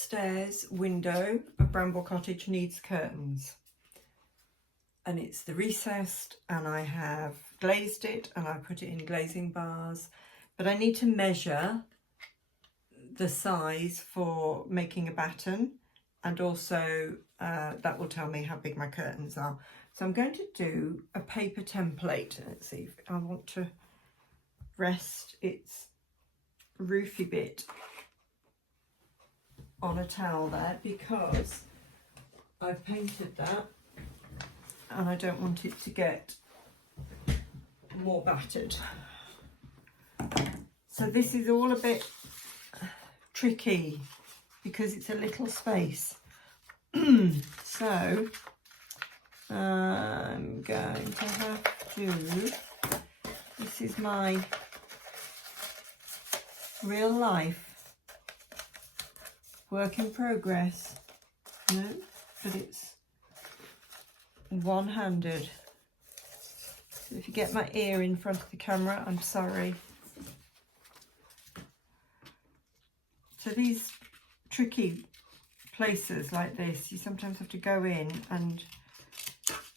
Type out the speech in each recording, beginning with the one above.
upstairs window of Bramble Cottage needs curtains, and it's the recessed, and I have glazed it and I put it in glazing bars, but I need to measure the size for making a batten, and also that will tell me how big my curtains are. So I'm going to do a paper template. Let's see if I want to rest its roofy bit on a towel there, because I've painted that and I don't want it to get more battered. So this is all a bit tricky because it's a little space. So I'm going to have to, this is my real life work in progress. No, but it's one-handed. So if you get my ear in front of the camera, I'm sorry. So these tricky places like this, you sometimes have to go in and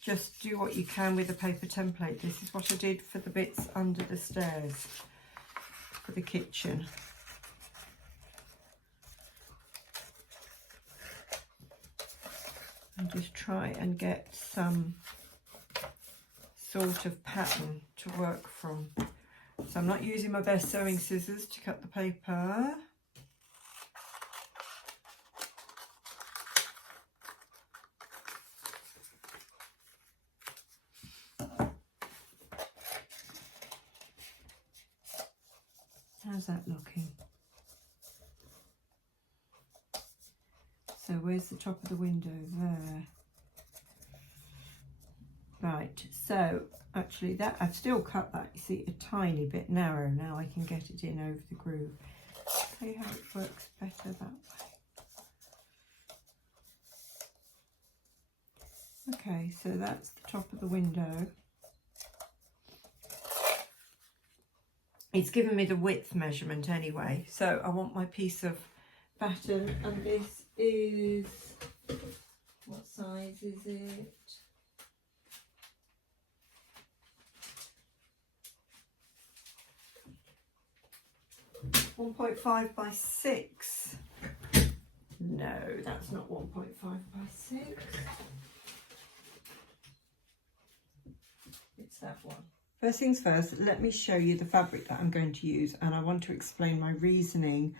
just do what you can with a paper template. This is what I did for the bits under the stairs for the kitchen. And just try and get some sort of pattern to work from. So I'm not using my best sewing scissors to cut the paper. How's that looking? So where's the top of the window? There. Right, so actually that I've still cut that, you see, a tiny bit narrow. Now I can get it in over the groove. See how it works better that way. Okay, so that's the top of the window. It's given me the width measurement anyway, so I want my piece of batten, and this is, what size is it? .5 by 6. No, that's not 1.5 by 6. It's that one. First things first, let me show you the fabric that I'm going to use, and I want to explain my reasoning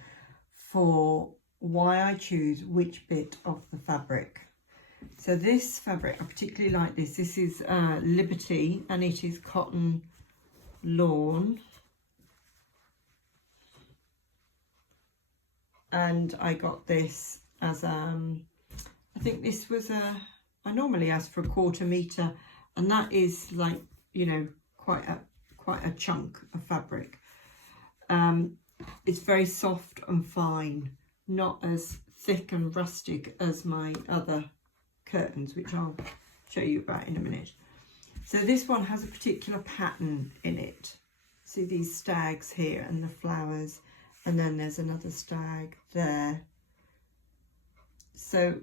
for why I choose which bit of the fabric. So this fabric, I particularly like this. This is Liberty, and it is cotton lawn. And I got this as I think this was I normally ask for a 1/4 metre, and that is, like, you know, quite a chunk of fabric. It's very soft and fine, not as thick and rustic as my other curtains, which I'll show you about in a minute. So this one has a particular pattern in it. See these stags here and the flowers, and then there's another stag there. So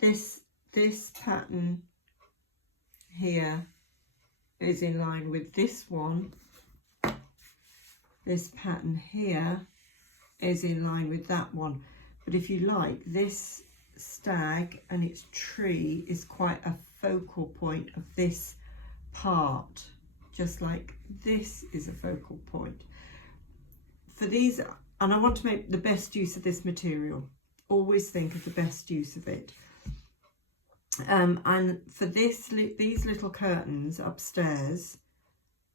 this pattern here is in line with this one. This pattern here is in line with that one. But if you like, this stag and its tree is quite a focal point of this part, just like this is a focal point. For these, and I want to make the best use of this material. Always think of the best use of it. And for these little curtains upstairs,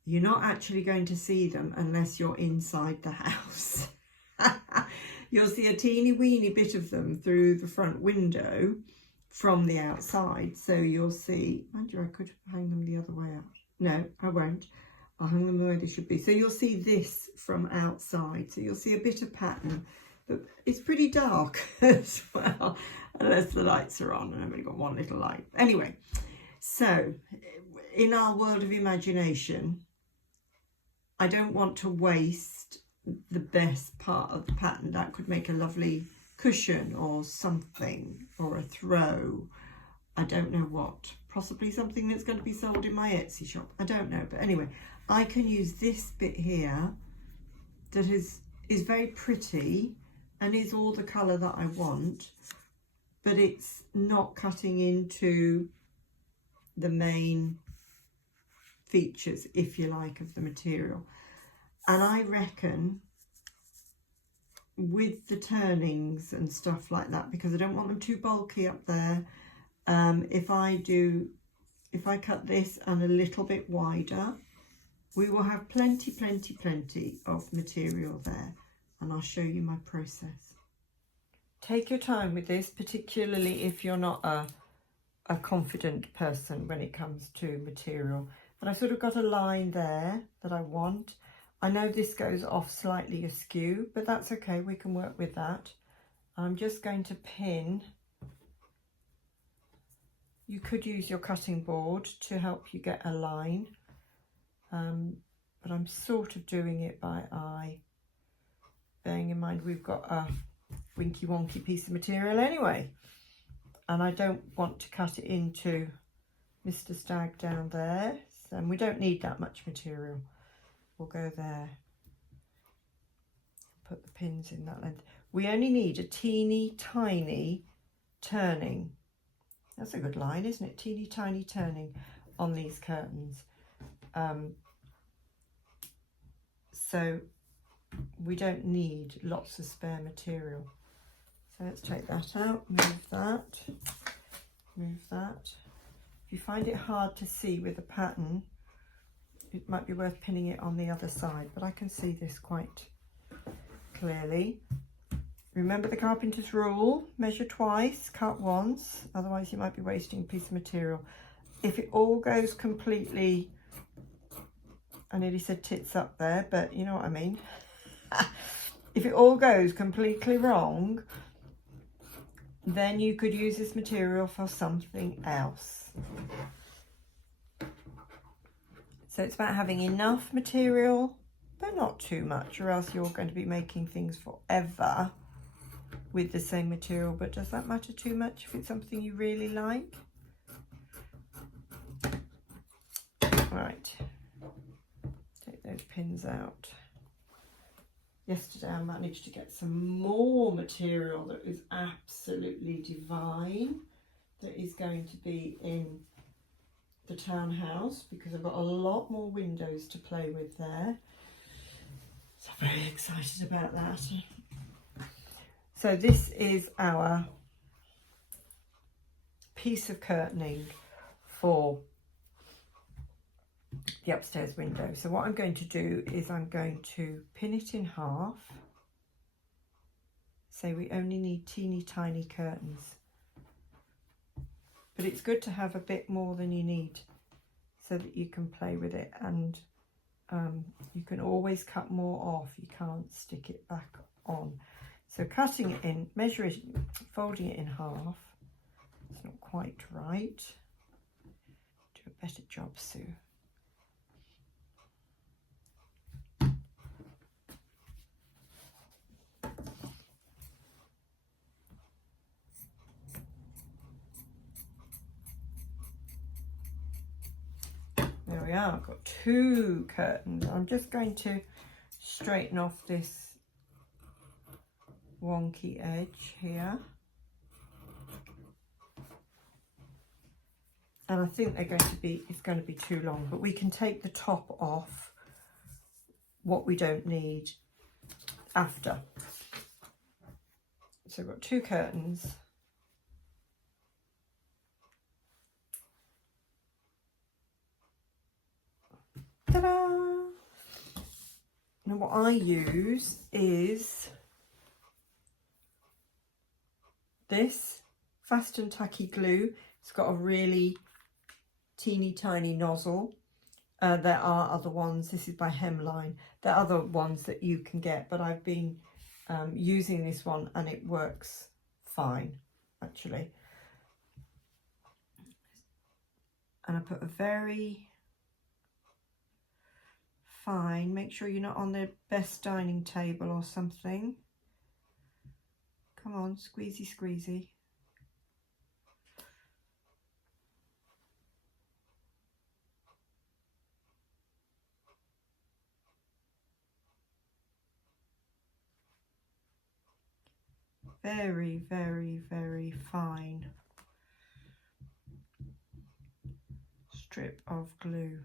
you're not actually going to see them unless you're inside the house. You'll see a teeny weeny bit of them through the front window from the outside. So you'll see, mind you, I could hang them the other way out. No, I won't. I'll hang them the way they should be. So you'll see this from outside. So you'll see a bit of pattern, but it's pretty dark as well, unless the lights are on, and I've only got one little light. Anyway, so in our world of imagination, I don't want to waste the best part of the pattern. That could make a lovely cushion or something, or a throw. I don't know what. Possibly something that's going to be sold in my Etsy shop. I don't know. But anyway, I can use this bit here that is very pretty and is all the colour that I want, but it's not cutting into the main features, if you like, of the material. And I reckon with the turnings and stuff like that, because I don't want them too bulky up there, if I cut this and a little bit wider, we will have plenty of material there, and I'll show you my process. Take your time with this, particularly if you're not a confident person when it comes to material. But I sort of got a line there that I want. I know this goes off slightly askew, but that's okay, we can work with that. I'm just going to pin. You could use your cutting board to help you get a line, but I'm sort of doing it by eye, bearing in mind we've got a winky wonky piece of material anyway, and I don't want to cut it into Mr. Stag down there, and we don't need that much material. We'll go there, put the pins in that length. We only need a teeny tiny turning. That's a good line, isn't it? Teeny tiny turning on these curtains. So we don't need lots of spare material. So let's take that out, move that, move that. If you find it hard to see with a pattern, it might be worth pinning it on the other side, but I can see this quite clearly. Remember the carpenter's rule, measure twice, cut once, otherwise you might be wasting a piece of material. If it all goes completely, I nearly said tits up there, but you know what I mean. If it all goes completely wrong, then you could use this material for something else. So it's about having enough material, but not too much, or else you're going to be making things forever with the same material. But does that matter too much if it's something you really like? Right, take those pins out. Yesterday I managed to get some more material that is absolutely divine, that is going to be in the townhouse, because I've got a lot more windows to play with there. So I'm very excited about that. So this is our piece of curtaining for the upstairs window. So what I'm going to do is I'm going to pin it in half. So we only need teeny tiny curtains, but it's good to have a bit more than you need so that you can play with it, and you can always cut more off. You can't stick it back on. So cutting it in, measuring, folding it in half. It's not quite right. Do a better job, Sue. There we are, I've got two curtains. I'm just going to straighten off this wonky edge here. And I think they're going to be, it's going to be too long, but we can take the top off, what we don't need, after. So I've got two curtains. Ta-da! Now what I use is this Fast and Tacky glue. It's got a really teeny tiny nozzle. There are other ones. This is by Hemline. There are other ones that you can get, but I've been using this one and it works fine, actually. And I put a very fine. Make sure you're not on the best dining table or something. Come on, squeezy, squeezy. Very, very, very fine strip of glue.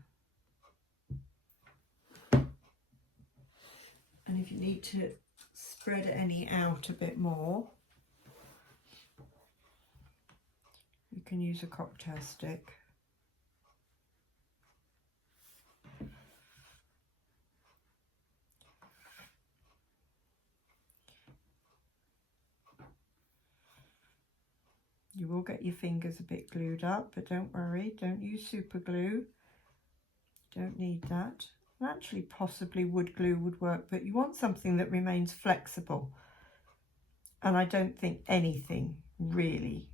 And if you need to spread any out a bit more, you can use a cocktail stick. You will get your fingers a bit glued up, but don't worry, don't use super glue. Don't need that. Actually, possibly wood glue would work, but you want something that remains flexible. And I don't think anything really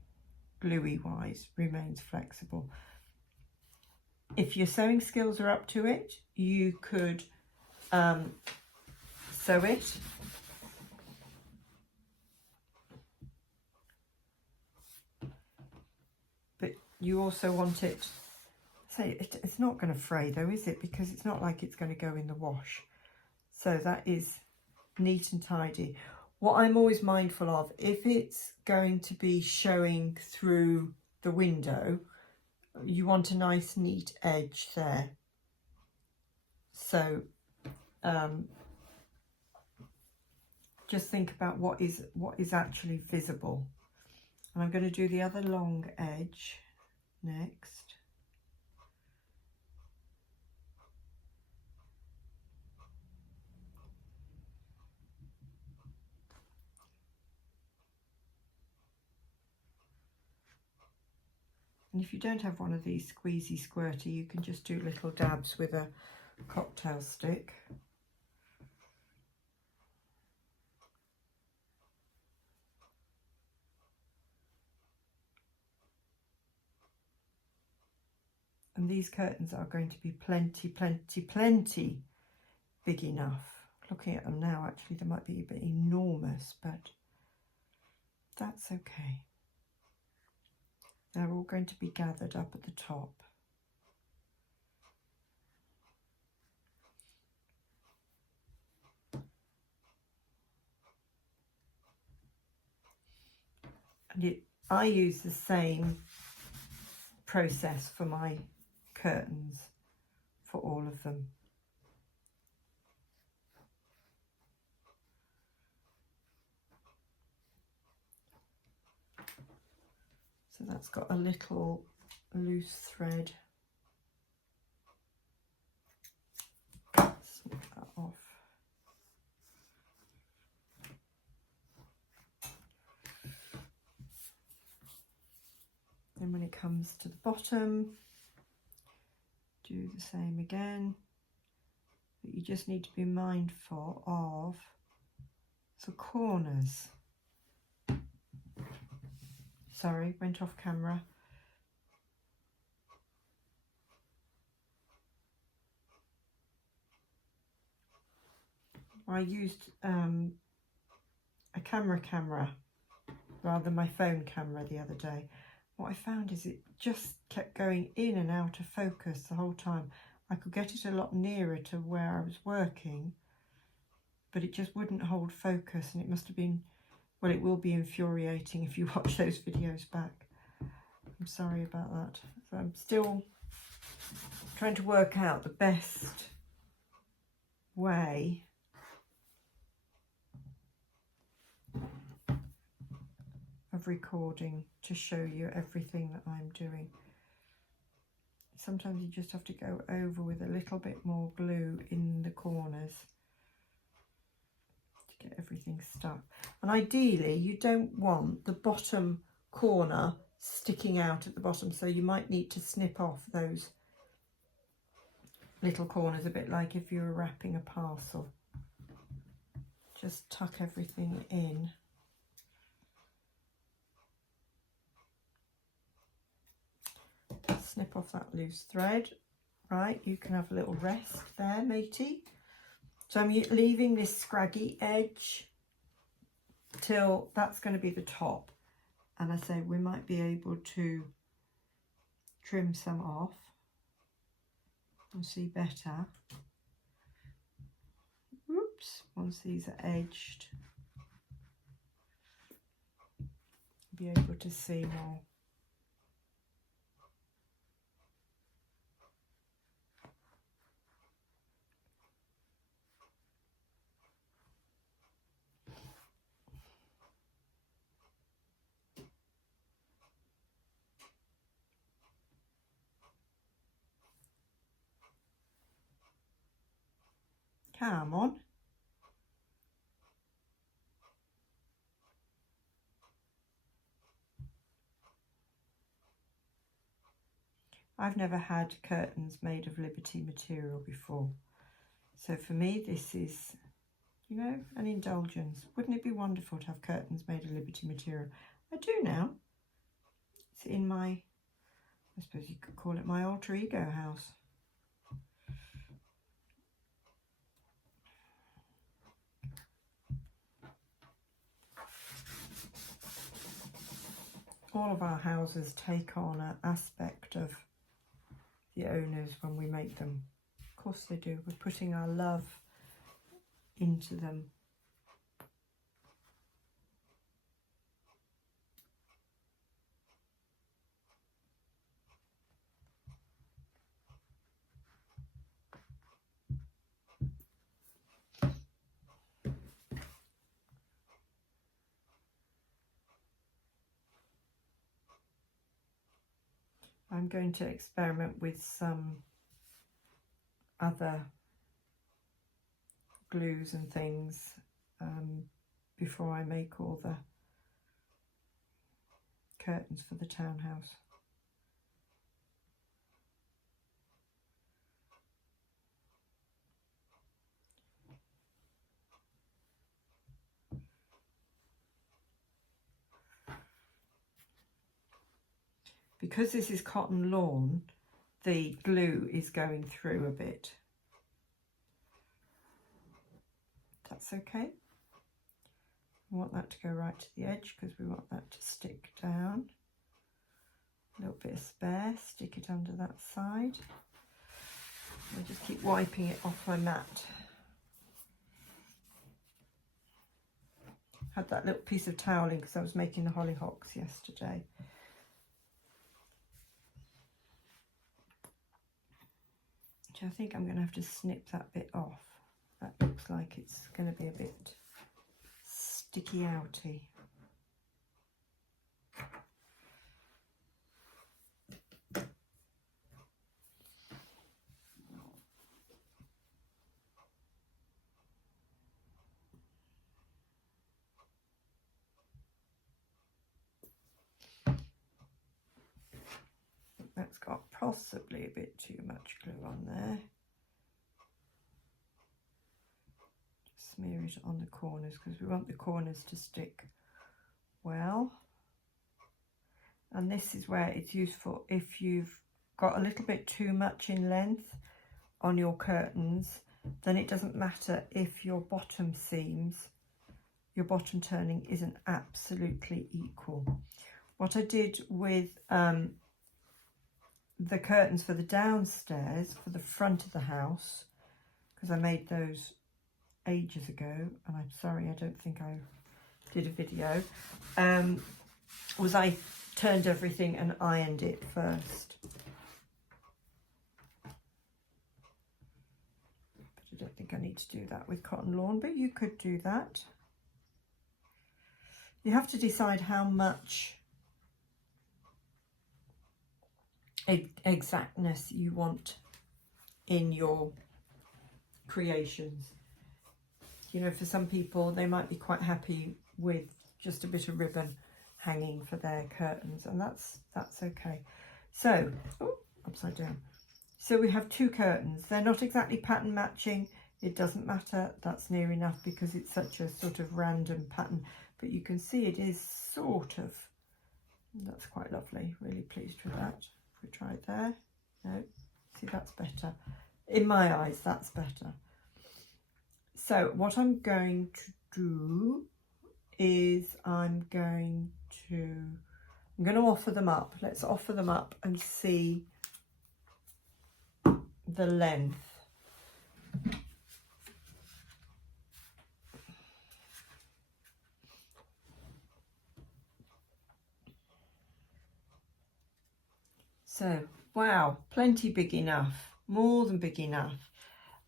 gluey wise remains flexible. If your sewing skills are up to it, you could sew it. But you also want it, say it's not going to fray though, is it? Because it's not like it's going to go in the wash. So that is neat and tidy. What I'm always mindful of, if it's going to be showing through the window, you want a nice neat edge there. So just think about what is actually visible. And I'm going to do the other long edge next. And if you don't have one of these squeezy squirty, you can just do little dabs with a cocktail stick. And these curtains are going to be plenty, plenty, plenty big enough. Looking at them now, actually, they might be a bit enormous, but that's okay. They're all going to be gathered up at the top. And I use the same process for my curtains, for all of them. So that's got a little loose thread. Snip that off. Then when it comes to the bottom, do the same again. But you just need to be mindful of the corners. Sorry, went off camera. I used a camera rather than my phone camera the other day. What I found is it just kept going in and out of focus the whole time. I could get it a lot nearer to where I was working, but it just wouldn't hold focus, and it must have been, well, it will be infuriating if you watch those videos back. I'm sorry about that. So I'm still trying to work out the best way of recording to show you everything that I'm doing. Sometimes you just have to go over with a little bit more glue in the corners to get everything stuck. And ideally you don't want the bottom corner sticking out at the bottom, so you might need to snip off those little corners, a bit like if you were wrapping a parcel. Just tuck everything in. Snip off that loose thread, Right, you can have a little rest there, matey. So I'm leaving this scraggy edge till that's going to be the top. And I say we might be able to trim some off. You'll see better. Oops, once these are edged, be able to see more. Come on. I've never had curtains made of Liberty material before. So for me, this is, you know, an indulgence. Wouldn't it be wonderful to have curtains made of Liberty material? I do now. It's in my, I suppose you could call it my alter ego house. All of our houses take on an aspect of the owners when we make them. Of course they do. We're putting our love into them. I'm going to experiment with some other glues and things before I make all the curtains for the townhouse. Because this is cotton lawn, the glue is going through a bit. That's okay. We want that to go right to the edge because we want that to stick down. A little bit of spare, stick it under that side. I just keep wiping it off my mat. Had that little piece of toweling because I was making the hollyhocks yesterday. I think I'm going to have to snip that bit off. That looks like it's going to be a bit sticky outy. That's got possibly a bit too much glue on there. Just smear it on the corners because we want the corners to stick well. And this is where it's useful if you've got a little bit too much in length on your curtains, then it doesn't matter if your bottom seams, your bottom turning isn't absolutely equal. What I did with the curtains for the downstairs, for the front of the house, because I made those ages ago, and I'm sorry I don't think I did a video, was I turned everything and ironed it first. But I don't think I need to do that with cotton lawn, but you could do that. You have to decide how much exactness you want in your creations. You know, for some people they might be quite happy with just a bit of ribbon hanging for their curtains, and that's okay. So, oh, upside down. So we have two curtains. They're not exactly pattern matching. It doesn't matter. That's near enough because it's such a sort of random pattern, but you can see it is sort of, that's quite lovely. Really pleased with that. We try it there. No, See, that's better. In my eyes, that's better. So what I'm going to do is I'm going to offer them up. Let's offer them up and see the length. So, wow, plenty big enough, more than big enough.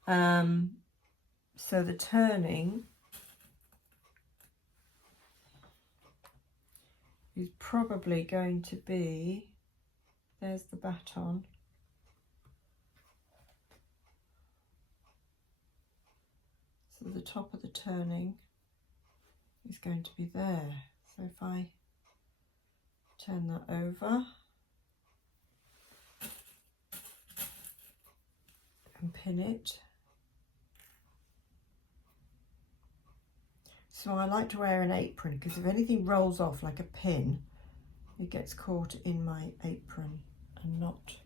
So the turning is probably going to be, there's the baton. So the top of the turning is going to be there. So if I turn that over and pin it. So I like to wear an apron because if anything rolls off like a pin, it gets caught in my apron and not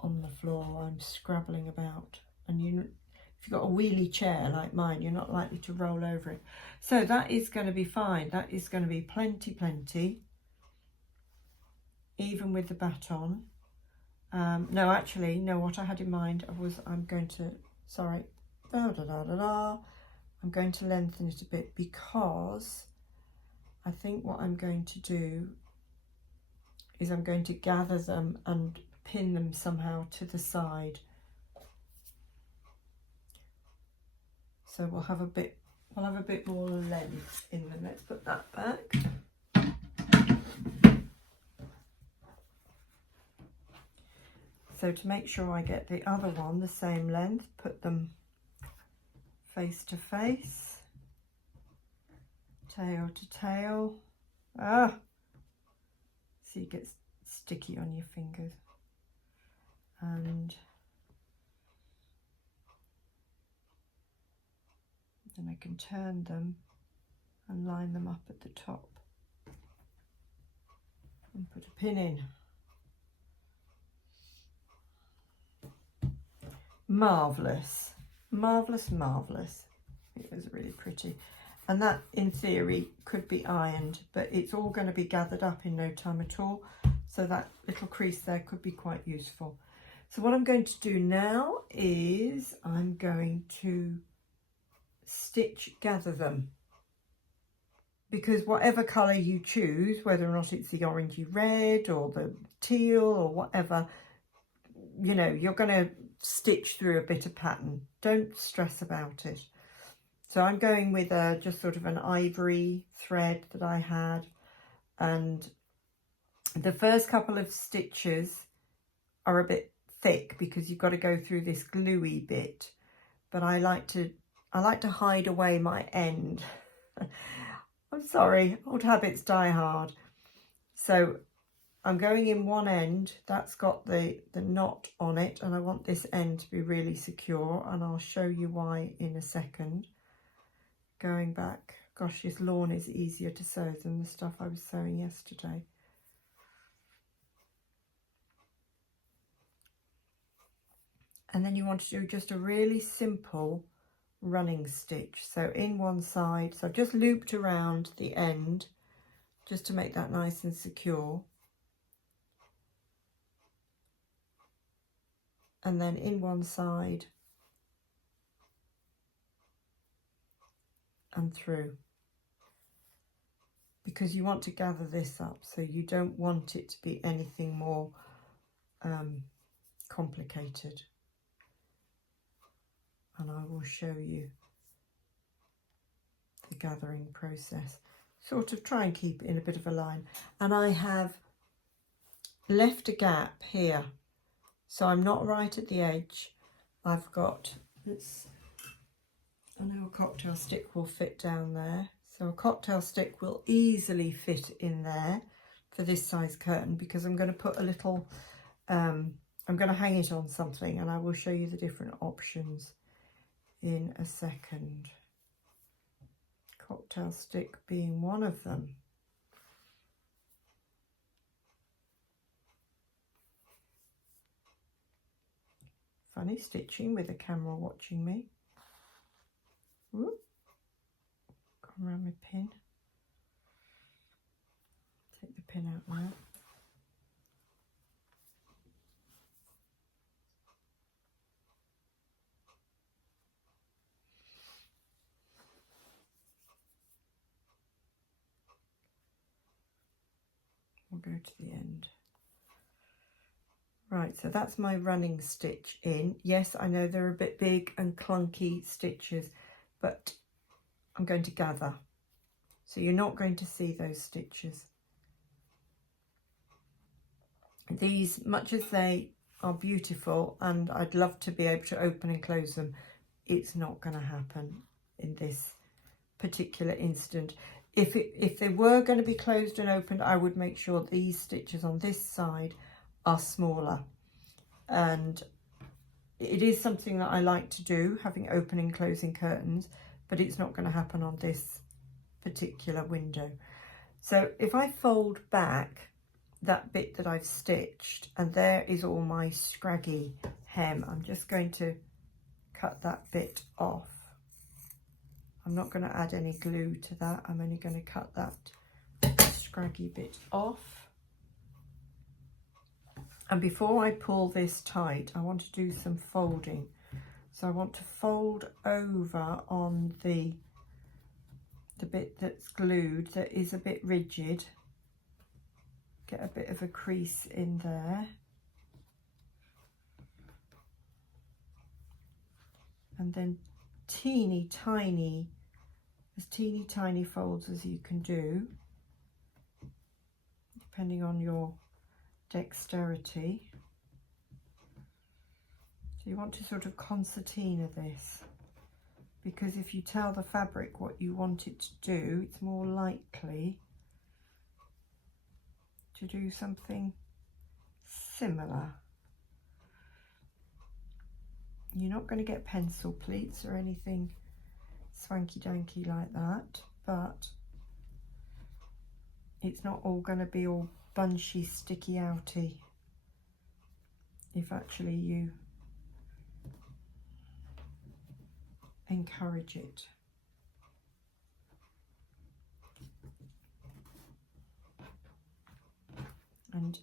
on the floor while I'm scrabbling about. And if you've got a wheelie chair like mine, you're not likely to roll over it. So that is going to be fine. That is going to be plenty, even with the baton. No, actually, no, what I had in mind was I'm going to lengthen it a bit because I think what I'm going to do is I'm going to gather them and pin them somehow to the side. So we'll have a bit more length in them. Let's put that back. So to make sure I get the other one the same length, put them face to face, tail to tail. See, it gets sticky on your fingers. And then I can turn them and line them up at the top and put a pin in. Marvellous, marvellous, marvellous. It was really pretty. And that, in theory, could be ironed, but it's all going to be gathered up in no time at all. So that little crease there could be quite useful. So what I'm going to do now is I'm going to gather them. Because whatever colour you choose, whether or not it's the orangey red or the teal or whatever, you know, you're going to stitch through a bit of pattern. Don't stress about it. So I'm going with just sort of an ivory thread that I had, and the first couple of stitches are a bit thick because you've got to go through this gluey bit, but I like to hide away my end. I'm sorry, old habits die hard. So I'm going in one end, that's got the knot on it, and I want this end to be really secure, and I'll show you why in a second. Going back, gosh, this lawn is easier to sew than the stuff I was sewing yesterday. And then you want to do just a really simple running stitch. So in one side, so I've just looped around the end just to make that nice and secure. And then in one side and through, because you want to gather this up, so you don't want it to be anything more complicated. And I will show you the gathering process. Sort of try and keep it in a bit of a line. And I have left a gap here, so I'm not right at the edge. I've got, I know a cocktail stick will fit down there. So a cocktail stick will easily fit in there for this size curtain, because I'm going to put a little, I'm going to hang it on something, and I will show you the different options in a second. Cocktail stick being one of them. funny stitching with a camera watching me. Whoop. Gone around my pin. Take the pin out now. We'll go to the end. Right, so that's my running stitch in. Yes, I know they're a bit big and clunky stitches, but I'm going to gather. So you're not going to see those stitches. These, much as they are beautiful and I'd love to be able to open and close them, it's not going to happen in this particular instant. If they were going to be closed and opened, I would make sure these stitches on this side are smaller. And it is something that I like to do, having open and closing curtains, but it's not going to happen on this particular window. So if I fold back that bit that I've stitched, and there is all my scraggy hem, I'm just going to cut that bit off. I'm not going to add any glue to that. I'm only going to cut that scraggy bit off. And before I pull this tight, I want to do some folding. So I want to fold over on the bit that's glued that is a bit rigid. Get a bit of a crease in there. And then teeny tiny folds as you can do, depending on your dexterity. So you want to sort of concertina this, because if you tell the fabric what you want it to do, it's more likely to do something similar. You're not going to get pencil pleats or anything swanky danky like that, but it's not all going to be all bunchy, sticky outy if actually you encourage it. And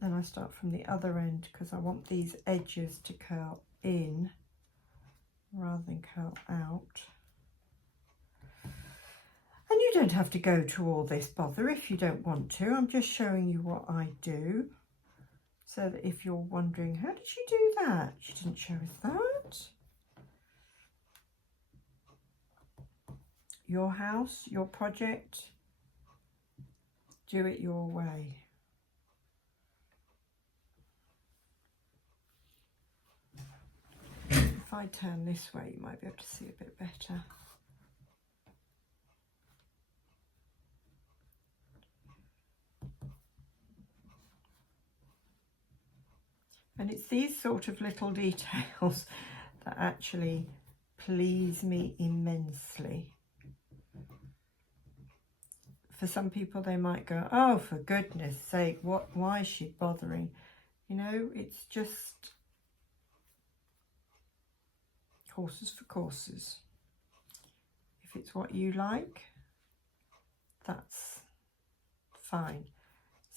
then I start from the other end because I want these edges to curl in rather than curl out. And you don't have to go to all this bother if you don't want to. I'm just showing you what I do, so that if you're wondering, how did she do that? She didn't show us that. Your house, your project, do it your way. If I turn this way, you might be able to see a bit better. And it's these sort of little details that actually please me immensely. For some people, they might go, oh, for goodness sake, why is she bothering? You know, it's just horses for courses. If it's what you like, that's fine.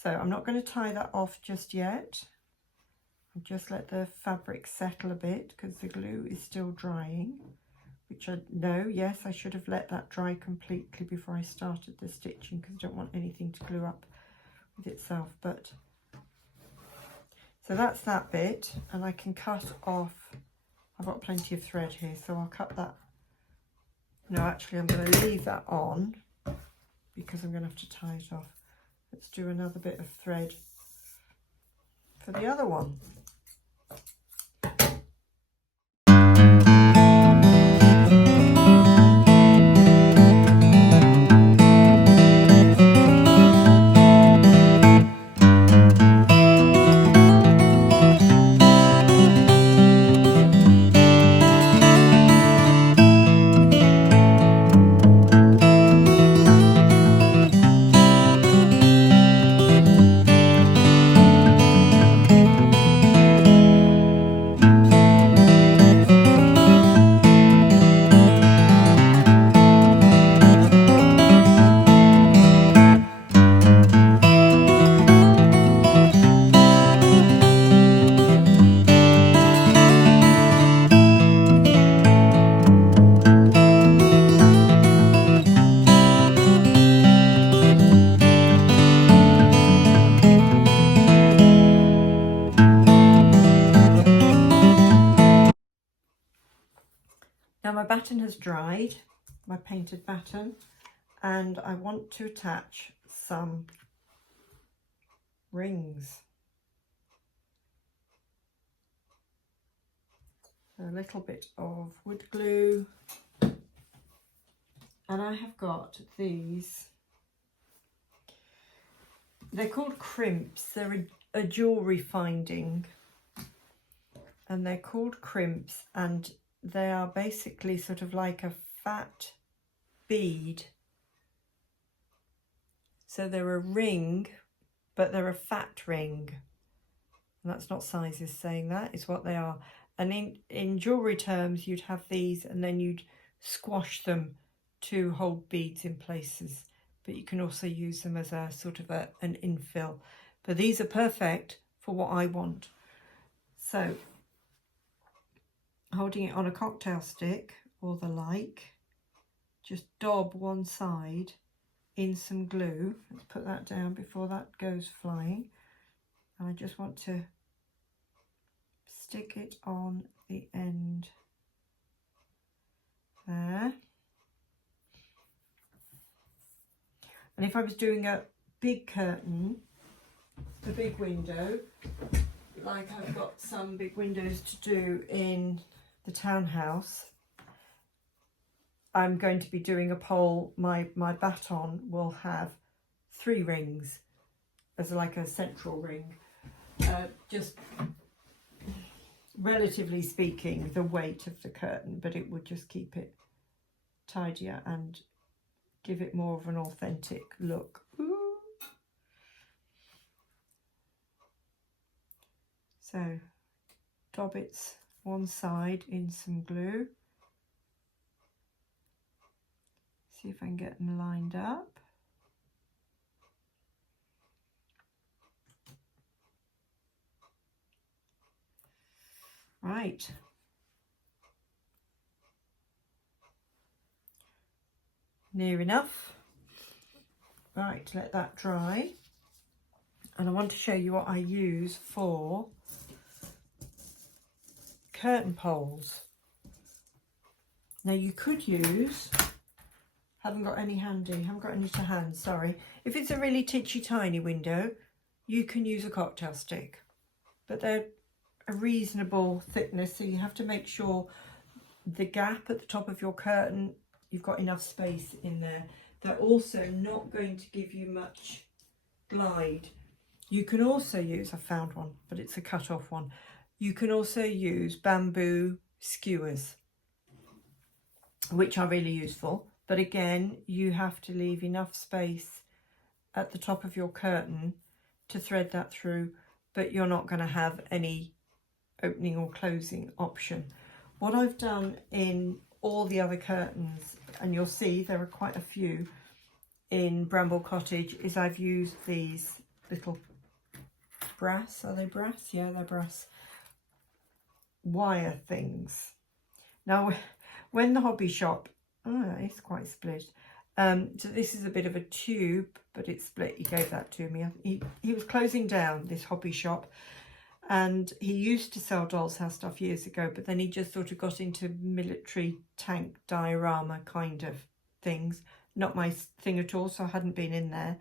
So I'm not going to tie that off just yet. I'll just let the fabric settle a bit because the glue is still drying, which I know, yes, I should have let that dry completely before I started the stitching because I don't want anything to glue up with itself. But so that's that bit, and I can cut off. I've got plenty of thread here, so I'll cut that. No, actually I'm going to leave that on because I'm going to have to tie it off. Let's do another bit of thread for the other one. Now my batten has dried, my painted batten, and I want to attach some rings. A little bit of wood glue, and I have got these. They're called crimps. They're a jewellery finding, and they're called crimps, and they are basically sort of like a fat bead. So they're a ring, but they're a fat ring. And that's not sizes saying that, it's what they are. And in jewellery terms, you'd have these and then you'd squash them to hold beads in places. But you can also use them as a sort of an infill. But these are perfect for what I want. So, holding it on a cocktail stick or the like, just daub one side in some glue. Let's put that down before that goes flying. And I just want to stick it on the end there. And if I was doing a big curtain, a big window, like I've got some big windows to do in the townhouse, I'm going to be doing a pole. My baton will have 3 rings as like a central ring. Just relatively speaking, the weight of the curtain, but it would just keep it tidier and give it more of an authentic look. Ooh. So daub it one side in some glue. See if I can get them lined up. Right. Near enough. Right, let that dry. And I want to show you what I use for curtain poles. Now you could use, haven't got any handy, haven't got any to hand, sorry. If it's a really titchy tiny window, you can use a cocktail stick. But they're a reasonable thickness, so you have to make sure the gap at the top of your curtain, you've got enough space in there. They're also not going to give you much glide. You can also use, I found one, but it's a cut off one. You can also use bamboo skewers, which are really useful. But again, you have to leave enough space at the top of your curtain to thread that through, but you're not going to have any opening or closing option. What I've done in all the other curtains, and you'll see there are quite a few in Bramble Cottage, is I've used these little brass, are they brass? Yeah, they're brass wire things. Now, when the hobby shop, it's quite split. So this is a bit of a tube, but it's split. He gave that to me. He was closing down this hobby shop, and he used to sell dollhouse stuff years ago, but then he just sort of got into military tank diorama kind of things. Not my thing at all, so I hadn't been in there.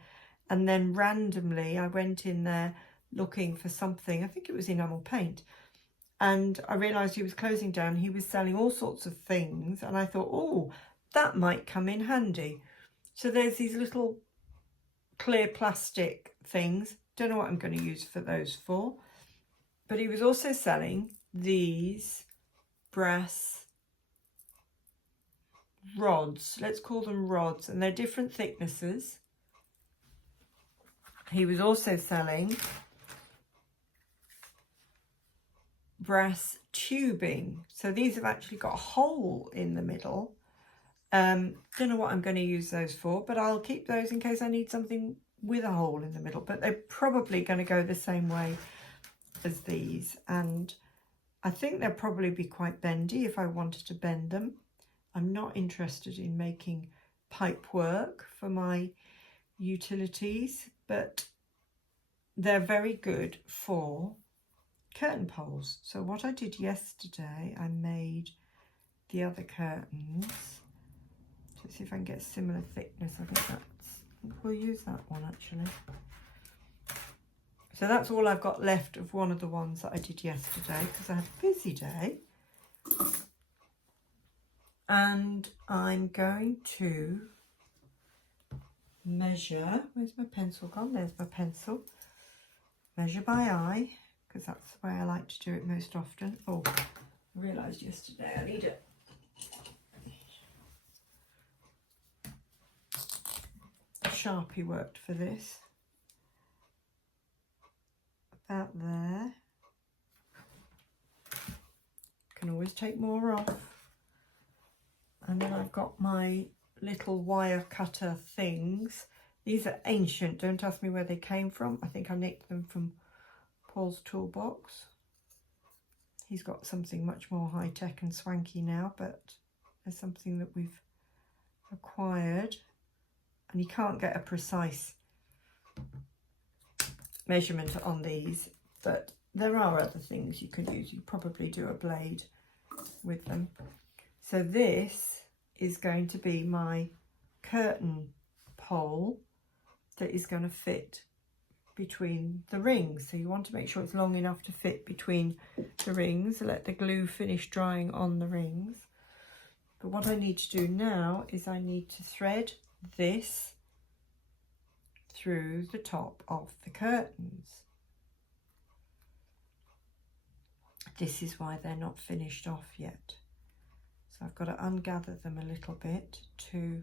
And then randomly I went in there looking for something. I think it was enamel paint. And I realised he was closing down. He was selling all sorts of things. And I thought, oh, that might come in handy. So there's these little clear plastic things. Don't know what I'm going to use for those for. But he was also selling these brass rods. Let's call them rods. And they're different thicknesses. He was also selling brass tubing. So these have actually got a hole in the middle. Don't know what I'm going to use those for, but I'll keep those in case I need something with a hole in the middle. But they're probably going to go the same way as these. And I think they'll probably be quite bendy if I wanted to bend them. I'm not interested in making pipe work for my utilities, but they're very good for curtain poles. So what I did yesterday, I made the other curtains. Let's see if I can get a similar thickness. I think we'll use that one actually. So that's all I've got left of one of the ones that I did yesterday because I had a busy day. And I'm going to measure, where's my pencil gone? There's my pencil. Measure by eye, because that's the way I like to do it most often. Oh, I realised yesterday I need a Sharpie worked for this. About there. Can always take more off. And then I've got my little wire cutter things. These are ancient, don't ask me where they came from. I think I nicked them from Paul's toolbox. He's got something much more high-tech and swanky now, but there's something that we've acquired. And you can't get a precise measurement on these, but there are other things you can use. You probably do a blade with them. So this is going to be my curtain pole that is going to fit between the rings. So you want to make sure it's long enough to fit between the rings. Let the glue finish drying on the rings. But what I need to do now is I need to thread this through the top of the curtains. This is why they're not finished off yet. So I've got to ungather them a little bit to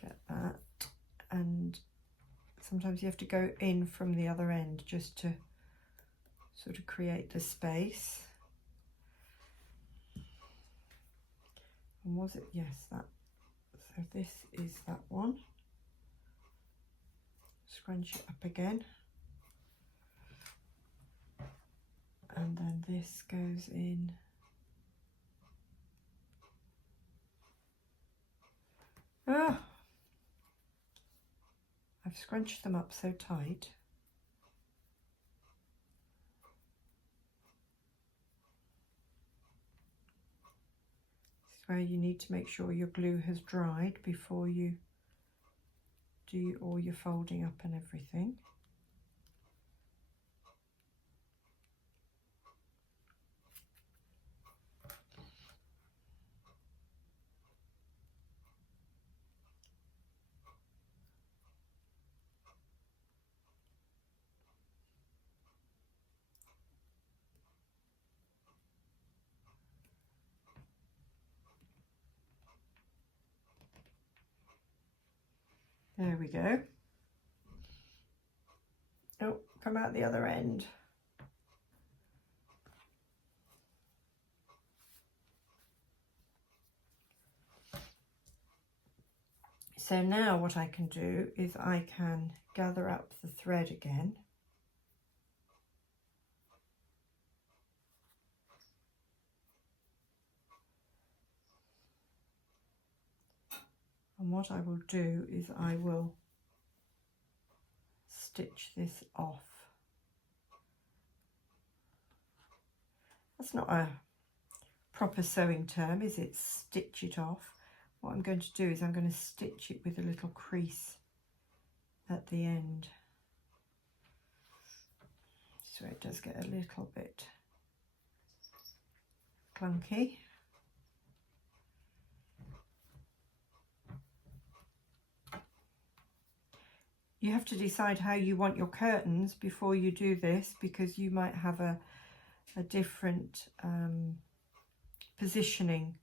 get that, and sometimes you have to go in from the other end just to sort of create the space. And was it? Yes, that. So this is that one. Scrunch it up again. And then this goes in. Ah! I've scrunched them up so tight. This is where you need to make sure your glue has dried before you do all your folding up and everything. There we go. Oh, come out the other end. So now what I can do is I can gather up the thread again. And what I will do is I will stitch this off. That's not a proper sewing term, is it? Stitch it off. What I'm going to do is I'm going to stitch it with a little crease at the end. So it does get a little bit clunky. You have to decide how you want your curtains before you do this, because you might have a different positioning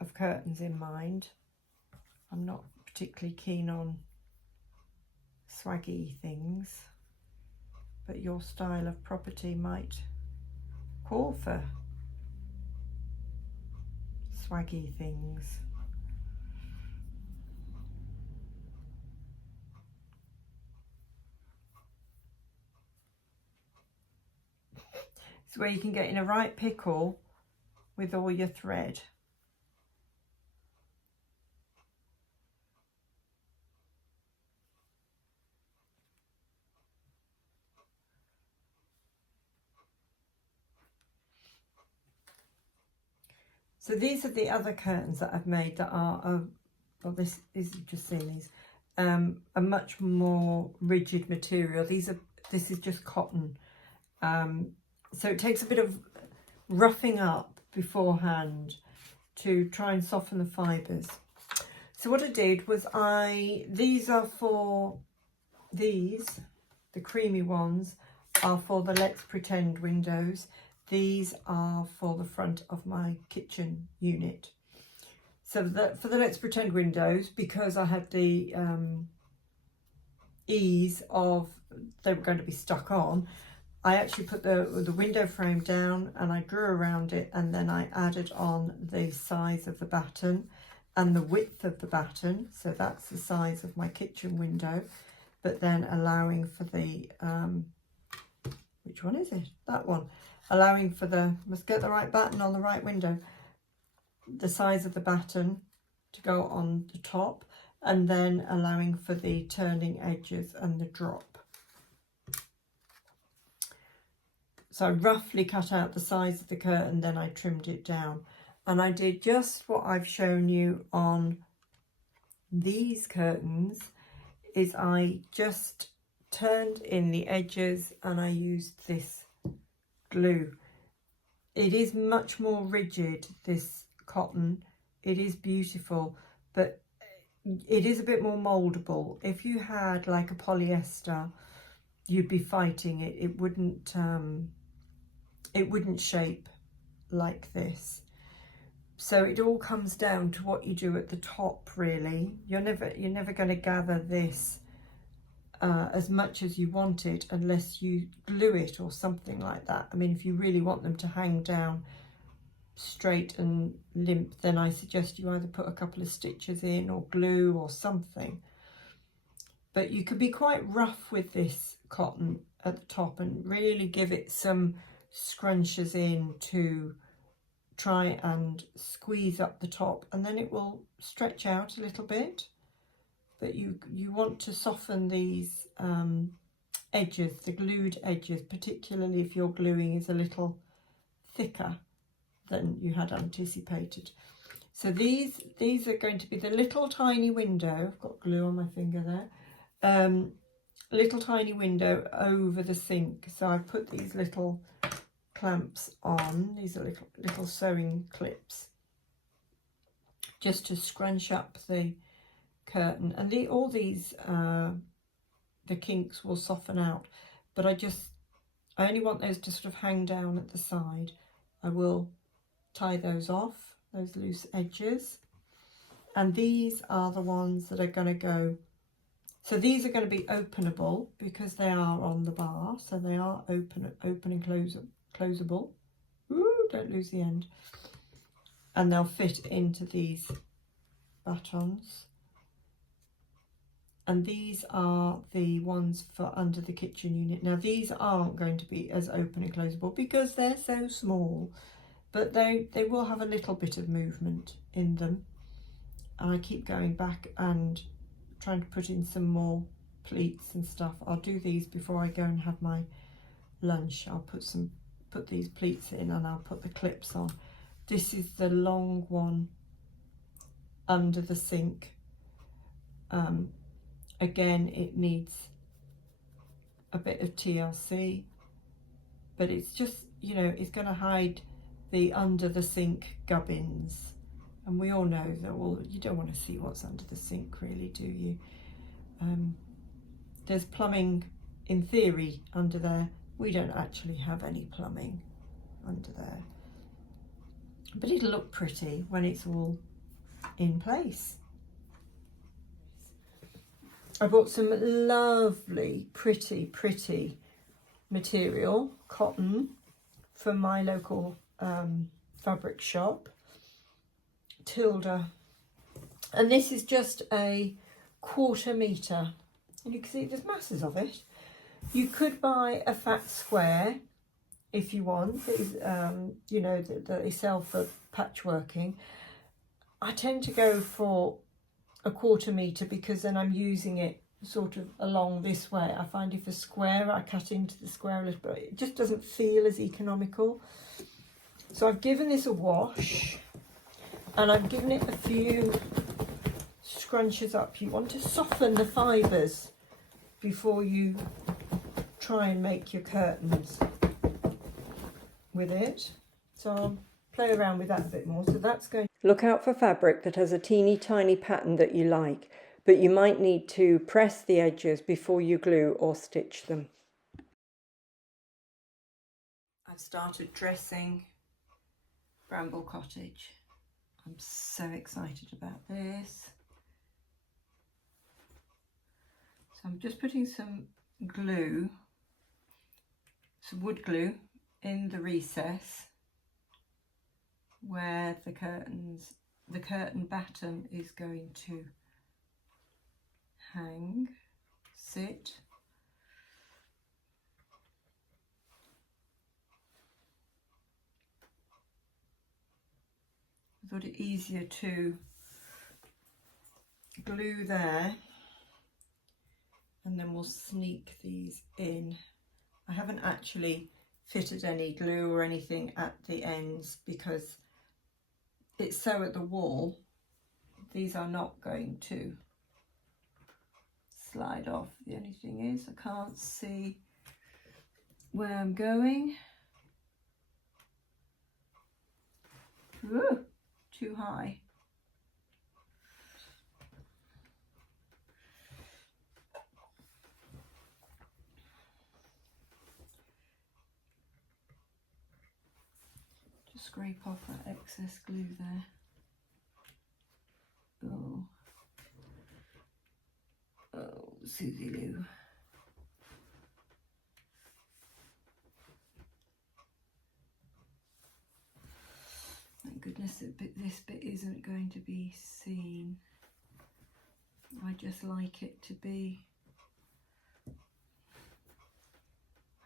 of curtains in mind. I'm not particularly keen on swaggy things, but your style of property might call for swaggy things. It's where you can get in a right pickle with all your thread. So these are the other curtains that I've made that are, well, this is, you've just seen these, a much more rigid material. This is just cotton. So it takes a bit of roughing up beforehand to try and soften the fibres. So what I did was these are for the creamy ones are for the Let's Pretend windows. These are for the front of my kitchen unit. So for the Let's Pretend windows, because I had the ease of they were going to be stuck on, I actually put the window frame down and I drew around it, and then I added on the size of the batten and the width of the batten. So that's the size of my kitchen window, but then allowing for the, which one is it? That one. Allowing for the, must get the right batten on the right window, the size of the batten to go on the top, and then allowing for the turning edges and the drop. So I roughly cut out the size of the curtain, then I trimmed it down. And I did just what I've shown you on these curtains, is I just turned in the edges and I used this glue. It is much more rigid, this cotton. It is beautiful, but it is a bit more moldable. If you had like a polyester, you'd be fighting it. It wouldn't shape like this. So it all comes down to what you do at the top, really. You're never going to gather this as much as you want it unless you glue it or something like that. I mean, if you really want them to hang down straight and limp, then I suggest you either put a couple of stitches in or glue or something. But you could be quite rough with this cotton at the top and really give it some scrunches in to try and squeeze up the top, and then it will stretch out a little bit. But you want to soften these edges, the glued edges, particularly if your gluing is a little thicker than you had anticipated. So these are going to be the little tiny window. I've got glue on my finger there. Little tiny window over the sink. So I've put these little clamps on. These are little sewing clips just to scrunch up the curtain, and all these the kinks will soften out, but I only want those to sort of hang down at the side. I will tie those off, those loose edges, and these are the ones that are going to go. So these are going to be openable because they are on the bar, so they are open and closable. Ooh, don't lose the end. And they'll fit into these battens. And these are the ones for under the kitchen unit. Now these aren't going to be as open and closable because they're so small, but they will have a little bit of movement in them. And I keep going back and trying to put in some more pleats and stuff. I'll do these before I go and have my lunch. I'll put these pleats in and I'll put the clips on. This is the long one under the sink. Again, it needs a bit of TLC, but it's just, you know, it's going to hide the under the sink gubbins. And we all know that, well, you don't want to see what's under the sink, really, do you? There's plumbing, in theory, under there. We don't actually have any plumbing under there. But it'll look pretty when it's all in place. I bought some lovely, pretty material, cotton, from my local fabric shop, Tilda. And this is just a 1/4 metre. And you can see there's masses of it. You could buy a fat square if you want, you know, that they sell for patchworking. I tend to go for a 1/4 metre because then I'm using it sort of along this way. I find if a square, I cut into the square a little bit, it just doesn't feel as economical. So I've given this a wash. and I've given it a few scrunches up. You want to soften the fibres before you try and make your curtains with it. So I'll play around with that a bit more. So that's going. Look out for fabric that has a teeny tiny pattern that you like, but you might need to press the edges before you glue or stitch them. I've started dressing Bramble Cottage. I'm so excited about this. So I'm just putting some glue, some wood glue, in the recess where the curtain batten is going to sit. I thought it easier to glue there, and then we'll sneak these in. I haven't actually fitted any glue or anything at the ends because it's so at the wall. These are not going to slide off. The only thing is I can't see where I'm going. Ooh, too high. Just scrape off that excess glue there. Oh, Susie Lou. Thank goodness that this bit isn't going to be seen. I just like it to be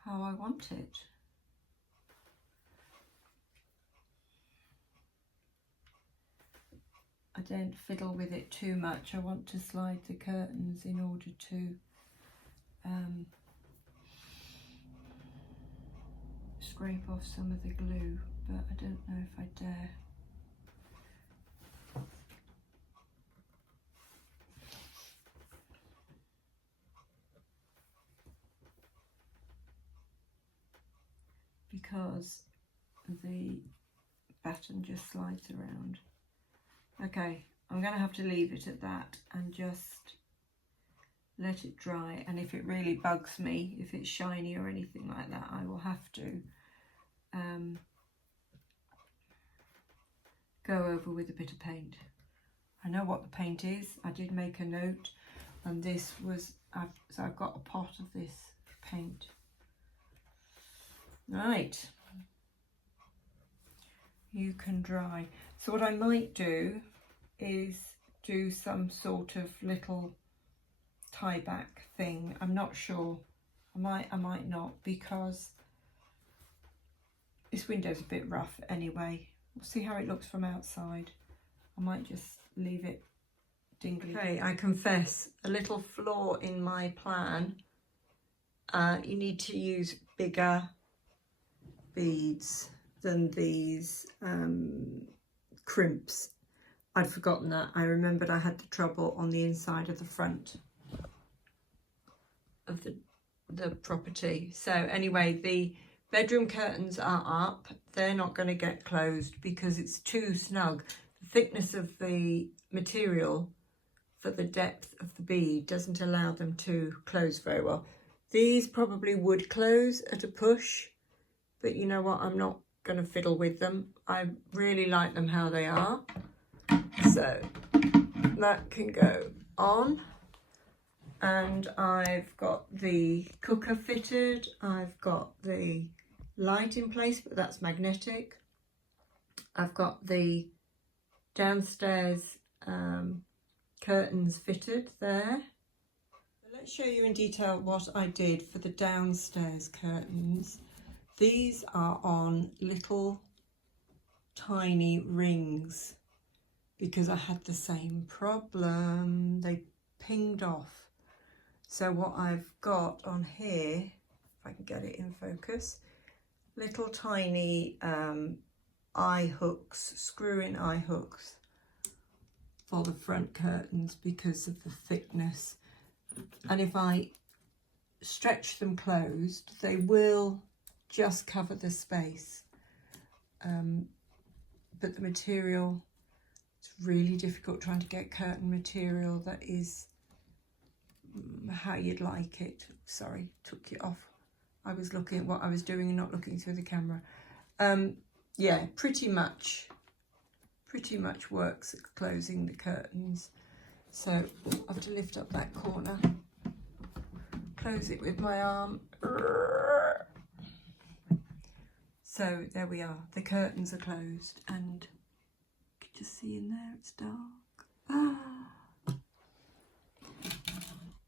how I want it. I don't fiddle with it too much. I want to slide the curtains in order to scrape off some of the glue, but I don't know if I dare. Because the batten just slides around. Okay, I'm going to have to leave it at that and just let it dry, and if it really bugs me, if it's shiny or anything like that, I will have to go over with a bit of paint. I know what the paint is. I did make a note, and this was, so I've got a pot of this paint. Right, you can dry. So what I might do is do some sort of little tie back thing. I'm not sure. I might not, because this window's a bit rough anyway. We'll see how it looks from outside. I might just leave it dingly. Okay, I confess, a little flaw in my plan. You need to use bigger beads than these crimps. I'd forgotten that. I remembered I had the trouble on the inside of the front of the property. So anyway, the bedroom curtains are up. They're not going to get closed because it's too snug. The thickness of the material for the depth of the bead doesn't allow them to close very well. These probably would close at a push, but you know what, I'm not going to fiddle with them. I really like them how they are. So that can go on. And I've got the cooker fitted. I've got the light in place, but that's magnetic. I've got the downstairs curtains fitted there. Let's show you in detail what I did for the downstairs curtains. These are on little tiny rings because I had the same problem. They pinged off. So what I've got on here, if I can get it in focus, little tiny eye hooks, screw-in eye hooks for the front curtains because of the thickness. And if I stretch them closed, they will just cover the space. But the material, it's really difficult trying to get curtain material that is how you'd like it. Sorry, took it off. I was looking at what I was doing and not looking through the camera. Yeah, pretty much works at closing the curtains. So I have to lift up that corner, close it with my arm. So there we are, the curtains are closed, and you can just see in there it's dark.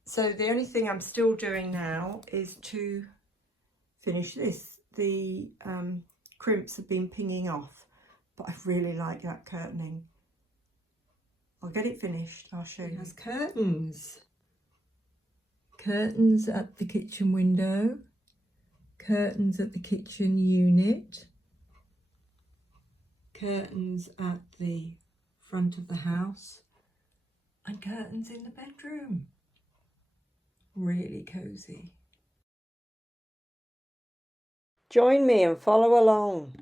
So the only thing I'm still doing now is to finish this. The crimps have been pinging off, but I really like that curtaining. I'll get it finished, I'll show you. It has curtains. Curtains at the kitchen window, curtains at the kitchen unit, curtains at the front of the house, and curtains in the bedroom. Really cosy. Join me and follow along.